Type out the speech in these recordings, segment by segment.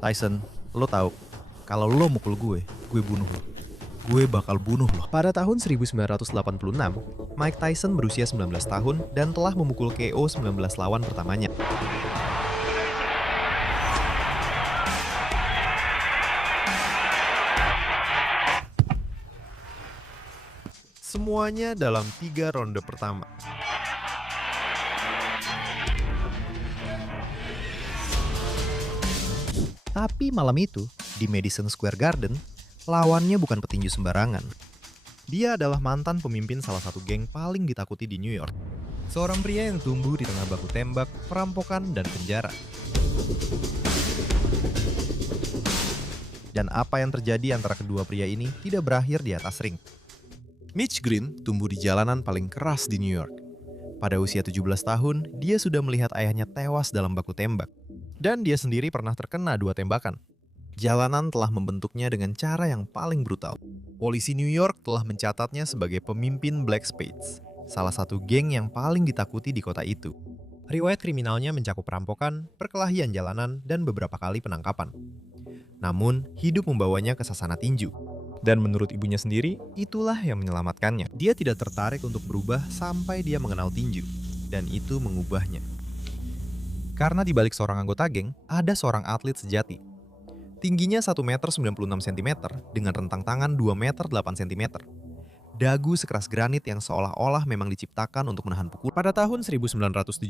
Tyson, lo tahu, kalau lo mukul gue bunuh lo. Gue bakal bunuh lo. Pada tahun 1986, Mike Tyson berusia 19 tahun dan telah memukul KO 19 lawan pertamanya. Semuanya dalam 3 ronde pertama. Tapi malam itu, di Madison Square Garden, lawannya bukan petinju sembarangan. Dia adalah mantan pemimpin salah satu geng paling ditakuti di New York. Seorang pria yang tumbuh di tengah baku tembak, perampokan, dan penjara. Dan apa yang terjadi antara kedua pria ini tidak berakhir di atas ring. Mitch Green tumbuh di jalanan paling keras di New York. Pada usia 17 tahun, dia sudah melihat ayahnya tewas dalam baku tembak. Dan dia sendiri pernah terkena 2 tembakan. Jalanan telah membentuknya dengan cara yang paling brutal. Polisi New York telah mencatatnya sebagai pemimpin Black Spades, salah satu geng yang paling ditakuti di kota itu. Riwayat kriminalnya mencakup perampokan, perkelahian jalanan, dan beberapa kali penangkapan. Namun, hidup membawanya ke sasana tinju. Dan menurut ibunya sendiri, itulah yang menyelamatkannya. Dia tidak tertarik untuk berubah sampai dia mengenal tinju, dan itu mengubahnya. Karena di balik seorang anggota geng, ada seorang atlet sejati. Tingginya 1 meter 96 cm dengan rentang tangan 2 meter 8 cm. Dagu sekeras granit yang seolah-olah memang diciptakan untuk menahan pukul. Pada tahun 1976,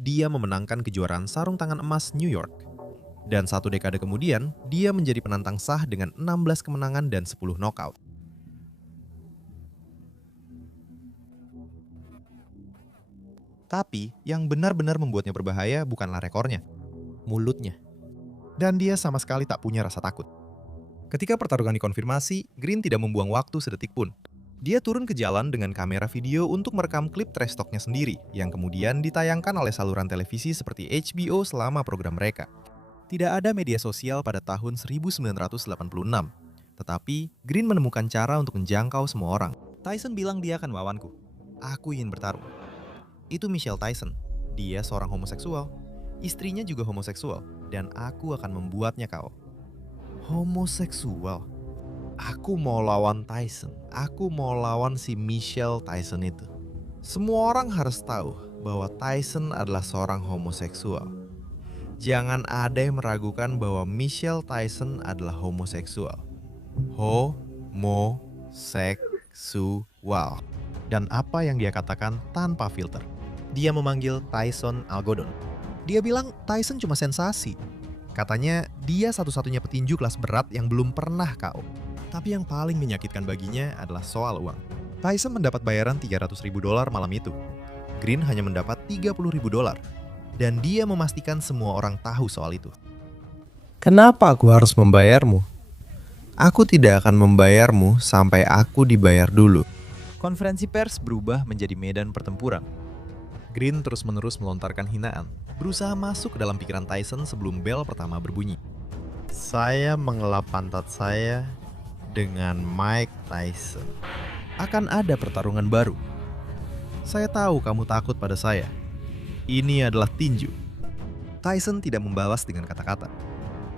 dia memenangkan kejuaraan sarung tangan emas New York. Dan 1 dekade kemudian, dia menjadi penantang sah dengan 16 kemenangan dan 10 knockout. Tapi, yang benar-benar membuatnya berbahaya bukanlah rekornya, mulutnya. Dan dia sama sekali tak punya rasa takut. Ketika pertarungan dikonfirmasi, Green tidak membuang waktu sedetik pun. Dia turun ke jalan dengan kamera video untuk merekam klip trash talk-nya sendiri, yang kemudian ditayangkan oleh saluran televisi seperti HBO selama program mereka. Tidak ada media sosial pada tahun 1986, tetapi Green menemukan cara untuk menjangkau semua orang. Tyson bilang dia akan melawanku. Aku ingin bertarung. Itu Michelle Tyson. Dia seorang homoseksual. Istrinya juga homoseksual. Dan aku akan membuatnya KO. Homoseksual? Aku mau lawan Tyson. Aku mau lawan si Michelle Tyson itu. Semua orang harus tahu bahwa Tyson adalah seorang homoseksual. Jangan ada yang meragukan bahwa Michelle Tyson adalah homoseksual. Homoseksual. Dan apa yang dia katakan tanpa filter. Dia memanggil Tyson Algodon. Dia bilang Tyson cuma sensasi. Katanya dia satu-satunya petinju kelas berat yang belum pernah KO. Tapi yang paling menyakitkan baginya adalah soal uang. Tyson mendapat bayaran $300.000 malam itu. Green hanya mendapat $30.000. Dan dia memastikan semua orang tahu soal itu. Kenapa aku harus membayarmu? Aku tidak akan membayarmu sampai aku dibayar dulu. Konferensi pers berubah menjadi medan pertempuran. Green terus-menerus melontarkan hinaan, berusaha masuk ke dalam pikiran Tyson sebelum bel pertama berbunyi. Saya mengelap pantat saya dengan Mike Tyson. Akan ada pertarungan baru. Saya tahu kamu takut pada saya. Ini adalah tinju. Tyson tidak membalas dengan kata-kata.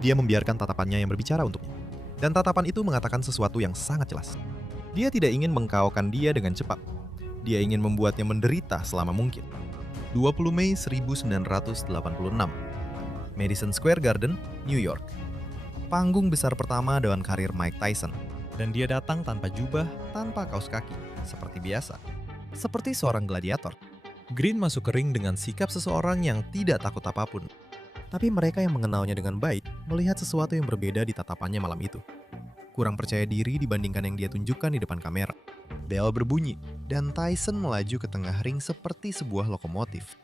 Dia membiarkan tatapannya yang berbicara untuknya. Dan tatapan itu mengatakan sesuatu yang sangat jelas. Dia tidak ingin mengKO-kan dia dengan cepat. Dia ingin membuatnya menderita selama mungkin. 20 Mei 1986. Madison Square Garden, New York. Panggung besar pertama dalam karir Mike Tyson. Dan dia datang tanpa jubah, tanpa kaos kaki, seperti biasa. Seperti seorang gladiator. Green masuk ke ring dengan sikap seseorang yang tidak takut apapun. Tapi mereka yang mengenalnya dengan baik melihat sesuatu yang berbeda di tatapannya malam itu. Kurang percaya diri dibandingkan yang dia tunjukkan di depan kamera. Bel berbunyi, dan Tyson melaju ke tengah ring seperti sebuah lokomotif.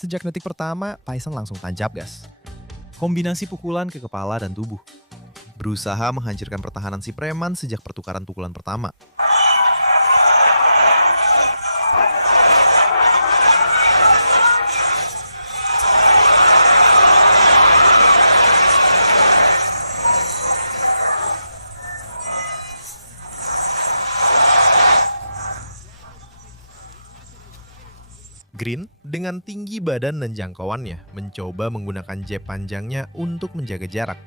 Sejak detik pertama, Tyson langsung tancap gas. Kombinasi pukulan ke kepala dan tubuh. Berusaha menghancurkan pertahanan si preman sejak pertukaran pukulan pertama. Green, dengan tinggi badan dan jangkauannya, mencoba menggunakan jab panjangnya untuk menjaga jarak.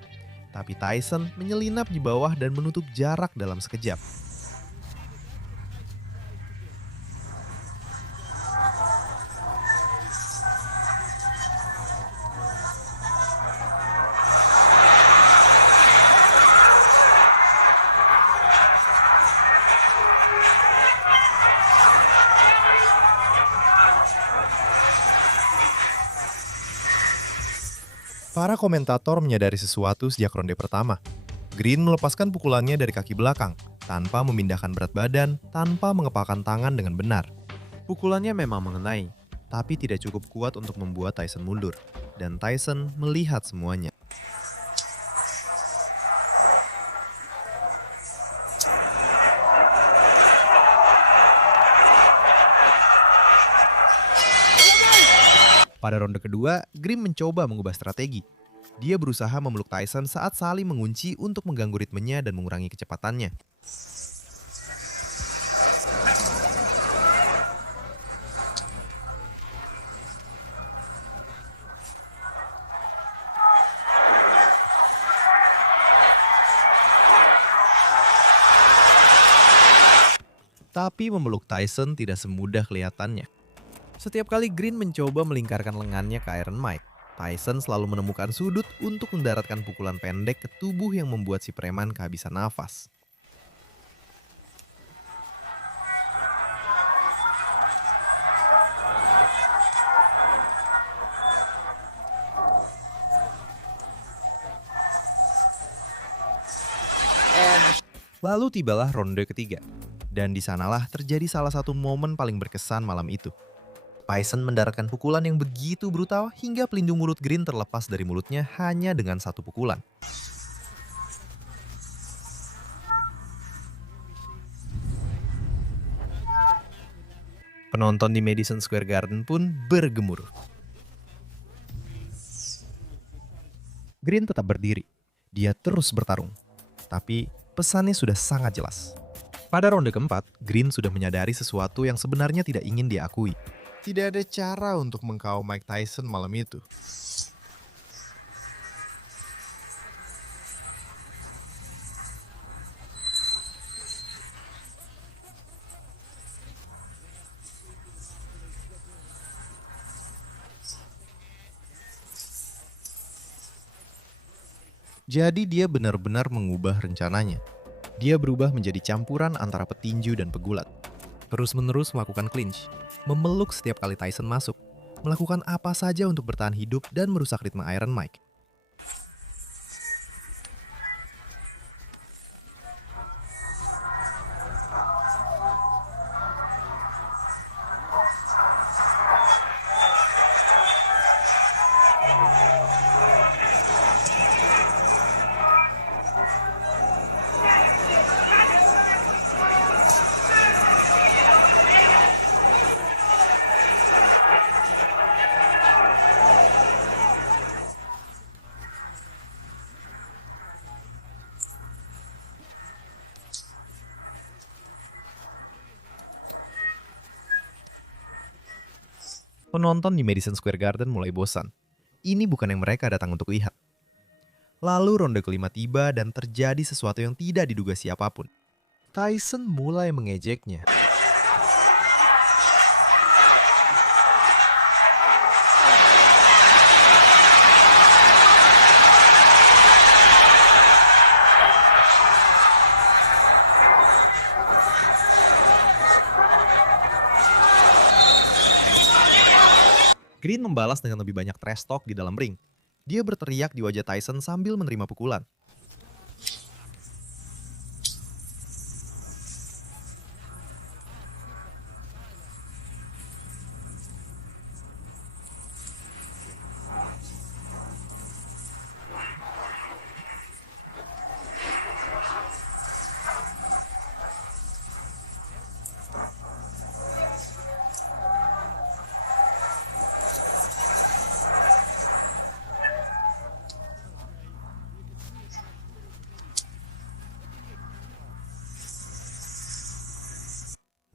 Tapi Tyson menyelinap di bawah dan menutup jarak dalam sekejap. Para komentator menyadari sesuatu sejak ronde pertama. Green melepaskan pukulannya dari kaki belakang, tanpa memindahkan berat badan, tanpa mengepalkan tangan dengan benar. Pukulannya memang mengenai, tapi tidak cukup kuat untuk membuat Tyson mundur. Dan Tyson melihat semuanya. Pada ronde kedua, Green mencoba mengubah strategi. Dia berusaha memeluk Tyson saat saling mengunci untuk mengganggu ritmenya dan mengurangi kecepatannya. Tapi memeluk Tyson tidak semudah kelihatannya. Setiap kali Green mencoba melingkarkan lengannya ke Iron Mike, Tyson selalu menemukan sudut untuk mendaratkan pukulan pendek ke tubuh yang membuat si preman kehabisan nafas. Lalu tibalah ronde ketiga, dan di sanalah terjadi salah satu momen paling berkesan malam itu. Tyson mendaratkan pukulan yang begitu brutal hingga pelindung mulut Green terlepas dari mulutnya hanya dengan satu pukulan. Penonton di Madison Square Garden pun bergemuruh. Green tetap berdiri. Dia terus bertarung. Tapi pesannya sudah sangat jelas. Pada ronde keempat, Green sudah menyadari sesuatu yang sebenarnya tidak ingin diakui. Tidak ada cara untuk mengkawal Mike Tyson malam itu. Jadi dia benar-benar mengubah rencananya. Dia berubah menjadi campuran antara petinju dan pegulat. Terus-menerus melakukan clinch, memeluk setiap kali Tyson masuk, melakukan apa saja untuk bertahan hidup dan merusak ritme Iron Mike. Penonton di Madison Square Garden mulai bosan. Ini bukan yang mereka datang untuk lihat. Lalu ronde kelima tiba dan terjadi sesuatu yang tidak diduga siapapun. Tyson mulai mengejeknya. Green membalas dengan lebih banyak trash talk di dalam ring. Dia berteriak di wajah Tyson sambil menerima pukulan.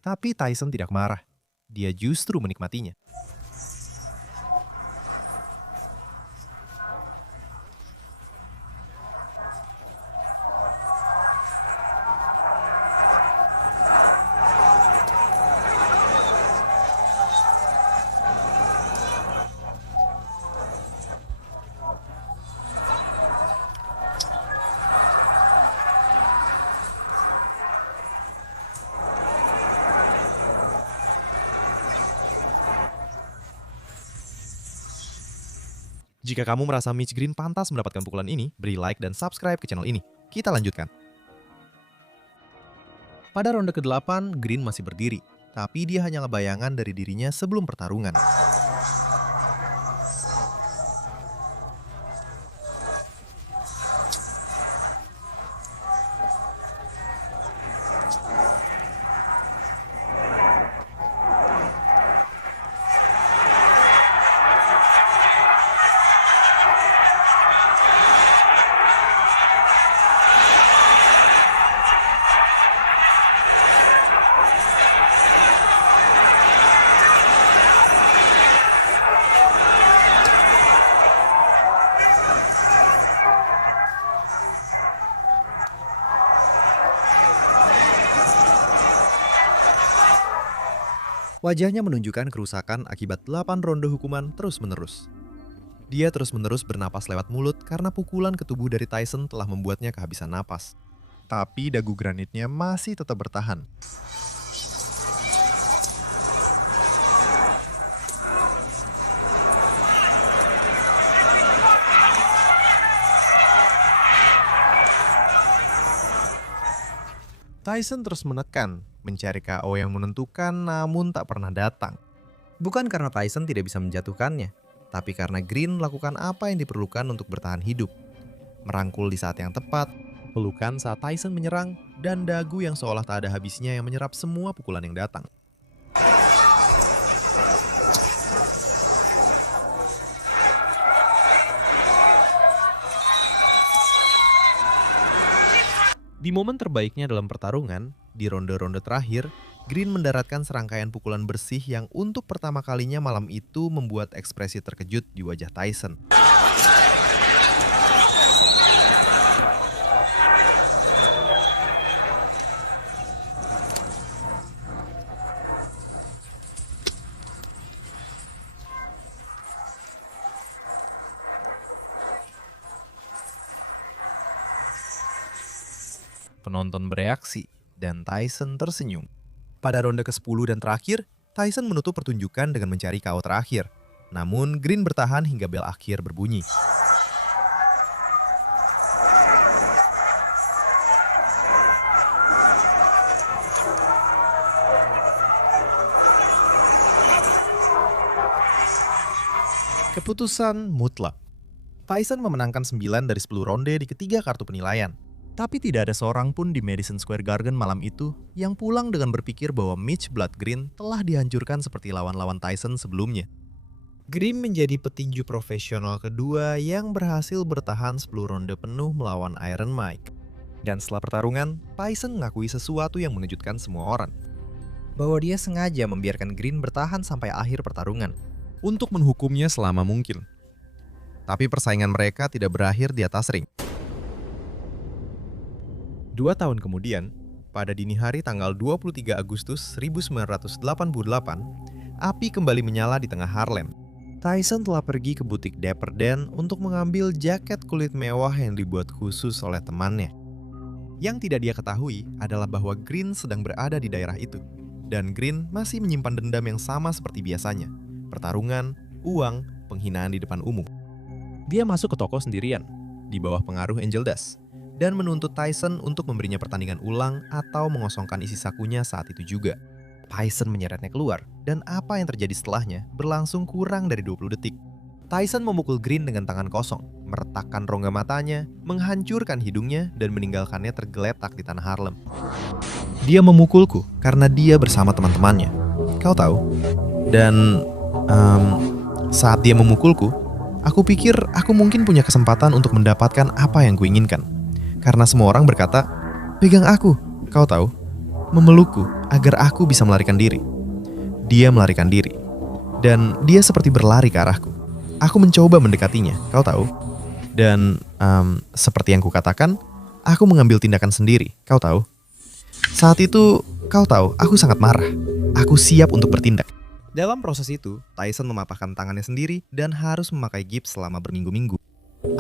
Tapi Tyson tidak marah. Dia justru menikmatinya. Jika kamu merasa Mitch Green pantas mendapatkan pukulan ini, beri like dan subscribe ke channel ini. Kita lanjutkan. Pada ronde ke-8, Green masih berdiri, tapi dia hanya bayangan dari dirinya sebelum pertarungan. Wajahnya menunjukkan kerusakan akibat 8 ronde hukuman terus-menerus. Dia terus-menerus bernapas lewat mulut karena pukulan ke tubuh dari Tyson telah membuatnya kehabisan napas. Tapi dagu granitnya masih tetap bertahan. Tyson terus menekan, mencari KO yang menentukan namun tak pernah datang. Bukan karena Tyson tidak bisa menjatuhkannya, tapi karena Green melakukan apa yang diperlukan untuk bertahan hidup. Merangkul di saat yang tepat, pelukan saat Tyson menyerang, dan dagu yang seolah tak ada habisnya yang menyerap semua pukulan yang datang. Di momen terbaiknya dalam pertarungan, di ronde-ronde terakhir, Green mendaratkan serangkaian pukulan bersih yang untuk pertama kalinya malam itu membuat ekspresi terkejut di wajah Tyson. Penonton bereaksi, dan Tyson tersenyum. Pada ronde ke-10 dan terakhir, Tyson menutup pertunjukan dengan mencari KO terakhir. Namun, Green bertahan hingga bel akhir berbunyi. Keputusan mutlak. Tyson memenangkan 9 dari 10 ronde di ketiga kartu penilaian. Tapi tidak ada seorang pun di Madison Square Garden malam itu yang pulang dengan berpikir bahwa Mitch Blood Green telah dihancurkan seperti lawan-lawan Tyson sebelumnya. Green menjadi petinju profesional kedua yang berhasil bertahan 10 ronde penuh melawan Iron Mike. Dan setelah pertarungan, Tyson mengakui sesuatu yang mengejutkan semua orang. Bahwa dia sengaja membiarkan Green bertahan sampai akhir pertarungan untuk menghukumnya selama mungkin. Tapi persaingan mereka tidak berakhir di atas ring. 2 tahun kemudian, pada dini hari tanggal 23 Agustus 1988, api kembali menyala di tengah Harlem. Tyson telah pergi ke butik Dapper Dan untuk mengambil jaket kulit mewah yang dibuat khusus oleh temannya. Yang tidak dia ketahui adalah bahwa Green sedang berada di daerah itu. Dan Green masih menyimpan dendam yang sama seperti biasanya. Pertarungan, uang, penghinaan di depan umum. Dia masuk ke toko sendirian, di bawah pengaruh Angel Dust, dan menuntut Tyson untuk memberinya pertandingan ulang atau mengosongkan isi sakunya saat itu juga. Tyson menyeretnya keluar, dan apa yang terjadi setelahnya berlangsung kurang dari 20 detik. Tyson memukul Green dengan tangan kosong, meretakkan rongga matanya, menghancurkan hidungnya, dan meninggalkannya tergeletak di tanah Harlem. Dia memukulku karena dia bersama teman-temannya. Kau tahu? Dan saat dia memukulku, aku pikir aku mungkin punya kesempatan untuk mendapatkan apa yang kuinginkan. Karena semua orang berkata, pegang aku, kau tahu, memelukku agar aku bisa melarikan diri. Dia melarikan diri, dan dia seperti berlari ke arahku. Aku mencoba mendekatinya, kau tahu. Dan seperti yang kukatakan, aku mengambil tindakan sendiri, kau tahu. Saat itu, kau tahu, aku sangat marah. Aku siap untuk bertindak. Dalam proses itu, Tyson mematahkan tangannya sendiri dan harus memakai gips selama berminggu-minggu.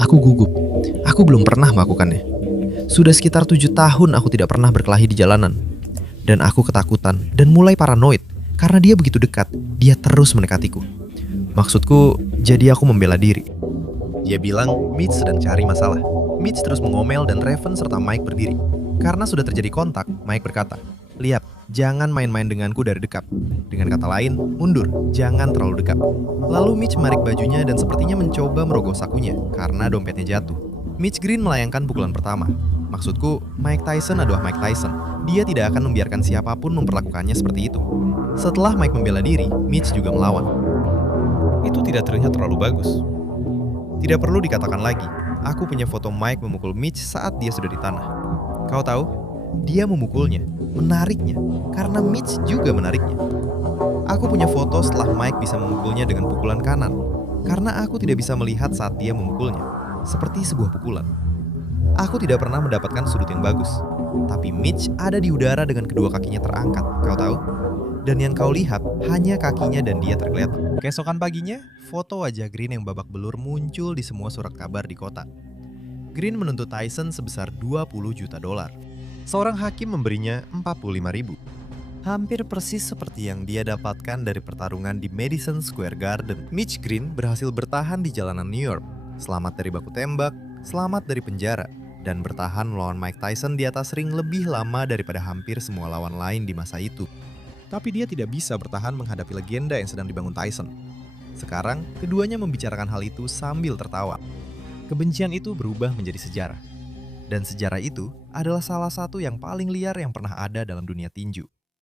Aku gugup. Aku belum pernah melakukannya. Sudah sekitar 7 tahun aku tidak pernah berkelahi di jalanan. Dan aku ketakutan dan mulai paranoid karena dia begitu dekat. Dia terus mendekatiku. Maksudku, jadi aku membela diri. Dia bilang Mitch sedang cari masalah. Mitch terus mengomel dan Raven serta Mike berdiri. Karena sudah terjadi kontak, Mike berkata, "Lihat, jangan main-main denganku dari dekat." Dengan kata lain, mundur, jangan terlalu dekat. Lalu Mitch menarik bajunya dan sepertinya mencoba merogoh sakunya karena dompetnya jatuh. Mitch Green melayangkan pukulan pertama. Maksudku, Mike Tyson adalah Mike Tyson. Dia tidak akan membiarkan siapapun memperlakukannya seperti itu. Setelah Mike membela diri, Mitch juga melawan. Itu tidak terlihat terlalu bagus. Tidak perlu dikatakan lagi, aku punya foto Mike memukul Mitch saat dia sudah di tanah. Kau tahu, dia memukulnya, menariknya, karena Mitch juga menariknya. Aku punya foto setelah Mike bisa memukulnya dengan pukulan kanan, karena aku tidak bisa melihat saat dia memukulnya, seperti sebuah pukulan. Aku tidak pernah mendapatkan sudut yang bagus, tapi Mitch ada di udara dengan kedua kakinya terangkat, kau tahu? Dan yang kau lihat hanya kakinya dan dia tergeletak. Keesokan paginya, foto wajah Green yang babak belur muncul di semua surat kabar di kota. Green menuntut Tyson sebesar 20 juta dolar. Seorang hakim memberinya 45.000. Hampir persis seperti yang dia dapatkan dari pertarungan di Madison Square Garden. Mitch Green berhasil bertahan di jalanan New York, selamat dari baku tembak, selamat dari penjara, dan bertahan melawan Mike Tyson di atas ring lebih lama daripada hampir semua lawan lain di masa itu. Tapi dia tidak bisa bertahan menghadapi legenda yang sedang dibangun Tyson. Sekarang, keduanya membicarakan hal itu sambil tertawa. Kebencian itu berubah menjadi sejarah. Dan sejarah itu adalah salah satu yang paling liar yang pernah ada dalam dunia tinju.